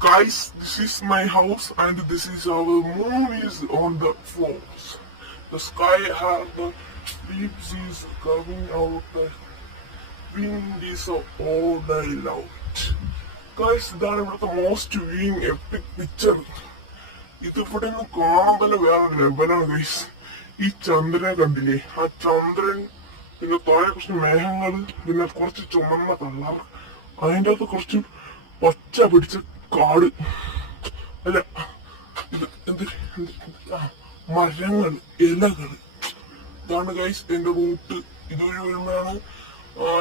Guys, this is my house and this is our moon is on the floors. The sky has the leaves is coming out. The wind is all day out. Guys, ഇതാണ് ഇവിടുത്തെ most viewing EPIC picture. ഇത് ഇവിടെ നിന്ന് കാണാൻ തന്നെ വേറെ ലെവലാണ് guys. ഈ ചന്ദ്രനെ കണ്ടില്ലേ? ആ ചന്ദ്രൻ, പിന്നെ താഴെ കുറച്ച് മേഘങ്ങൾ, പിന്നെ കുറച്ച് ചുമന്ന കളർ, അതിൻ്റെ അകത്ത് കുറച്ച് പച്ച പിടിച്ച കാട്, അല്ല ഇത് മരങ്ങൾ, ഇലകൾ. ഇതാണ് ഗൈസ് എന്റെ റൂട്ട്. ഇതുവഴി വരുമ്പോഴാണ്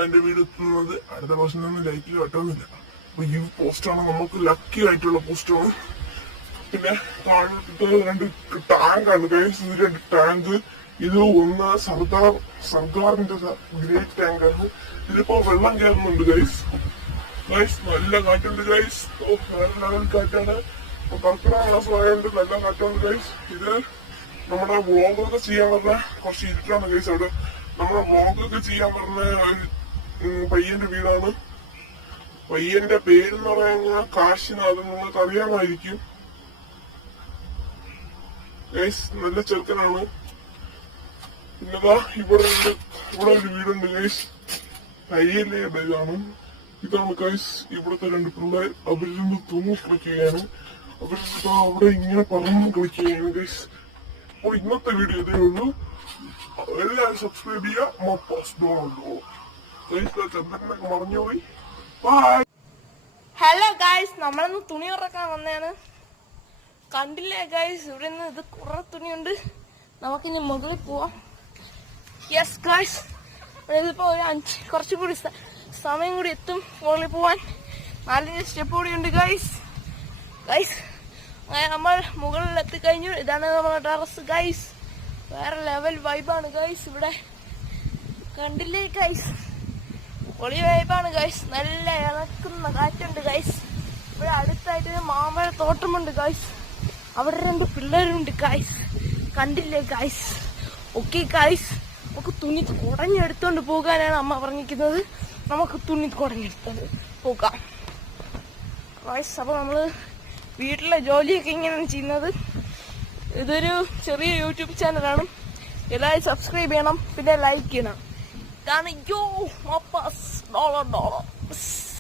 എന്റെ വീട് എത്തുന്നത്. അടുത്ത പ്രാവശ്യം ലൈക്കിൽ കട്ടുന്നില്ല. അപ്പൊ ഈ പോസ്റ്റാണ് നമുക്ക് ലക്കി ആയിട്ടുള്ള പോസ്റ്റാണ്. പിന്നെ താഴെ രണ്ട് ടാങ്കാണ് ഗൈസ്. ഇത് രണ്ട് ടാങ്ക്. ഇത് ഒന്ന് സർദാറിന്റെ ഗ്രേറ്റ് ടാങ്കാണ്. ഇതിലിപ്പോ വെള്ളം കയറുന്നുണ്ട് ഗൈസ്. നല്ല കാറ്റുണ്ട് ഗൈസ്. വേറെ ലെവൽ കാറ്റാണ്. കർക്കിടക മാസം ആയതുകൊണ്ട് നല്ല കാറ്റാണ് ഗൈസ്. ഇത് നമ്മുടെ വ്ളോഗൊക്കെ ചെയ്യാൻ പറഞ്ഞ കുറച്ച് ഇരുട്ടാണ് ഗൈസ്. അവിടെ നമ്മുടെ വ്ളോഗൊക്കെ ചെയ്യാൻ പറഞ്ഞ പയ്യന്റെ വീടാണ്. പയ്യന്റെ പേരെന്ന് പറയുന്നത് കാശിനാഥ്. നിങ്ങൾക്ക് അറിയാമായിരിക്കും ഗൈസ്. നല്ല ചെറുക്കനാണ്. പിന്നെതാ ഇവിടെ ഒരു വീടുണ്ട് ഗൈസ്. പയ്യന്റെ ഇതാണ്. ഇതാണ് ഗൈസ് ഇവിടുത്തെ രണ്ട് പിള്ളേർ. അവരിന്ന് തൂങ്ങി കളിക്കുകയാണ്. അവരിന്ന് അവിടെ ഇങ്ങനെ പറന്ന് കളിക്കുകയാണ് ഗൈസ്. അപ്പോൾ ഇന്നത്തെ വീഡിയോ ഇതേ ഉള്ളൂ. എല്ലാവരും സബ്സ്ക്രൈബ് ചെയ്യുക. ചന്ദ്രനൊക്കെ മറിഞ്ഞുപോയി. ബൈ. ഹലോ ഗൈസ്, നമ്മളിന്ന് തുണി ഉറക്കാൻ വന്നതാണ്. കണ്ടില്ലേ ഗൈസ്, ഇവിടെ നിന്ന് ഇത് കുറെ തുണിയുണ്ട്. നമുക്കിനി മുകളിൽ പോവാം. യെസ് ഗൈസ്, ഇതിപ്പോ കുറച്ചും കൂടി സമയം കൂടി എത്തും മുകളിൽ പോവാൻ. 4 സ്റ്റെപ്പ് കൂടി ഉണ്ട് ഗൈസ്. നമ്മൾ മുകളിൽ എത്തിക്കഴിഞ്ഞു. ഇതാണ് നമ്മുടെ ടെറസ് ഗൈസ്. വേറെ ലെവൽ വൈബാണ് ഗൈസ്. ഇവിടെ കണ്ടില്ലേ ഗൈസ്, പൊളി വൈബാണ് ഗൈസ്. നല്ല ഇളക്കുന്ന കാറ്റുണ്ട് ഗൈസ്. ഇവിടെ അടുത്തായിട്ട് മാമ്പഴ തോട്ടമുണ്ട് ഗൈസ്. അവിടെ 2 പിള്ളേരുണ്ട് ഗൈസ്. കണ്ടില്ലേ ഗൈസ്. ഓക്കെ ഗൈസ്, നമുക്ക് തുണി കുടഞ്ഞെടുത്തോണ്ട് പോകാനാണ് അമ്മ പറഞ്ഞിരിക്കുന്നത്. നമുക്ക് തുണി കുടഞ്ഞെടുത്തോണ്ട് പോകാം ഗൈസ്. അപ്പൊ നമ്മള് വീട്ടിലെ ജോലിയൊക്കെ ഇങ്ങനെയാണ് ചെയ്യുന്നത്. ഇതൊരു ചെറിയ യൂട്യൂബ് ചാനലാണ്. എല്ലാവരും സബ്സ്ക്രൈബ് ചെയ്യണം, പിന്നെ ലൈക്ക് ചെയ്യണം. ഇതാണ് $.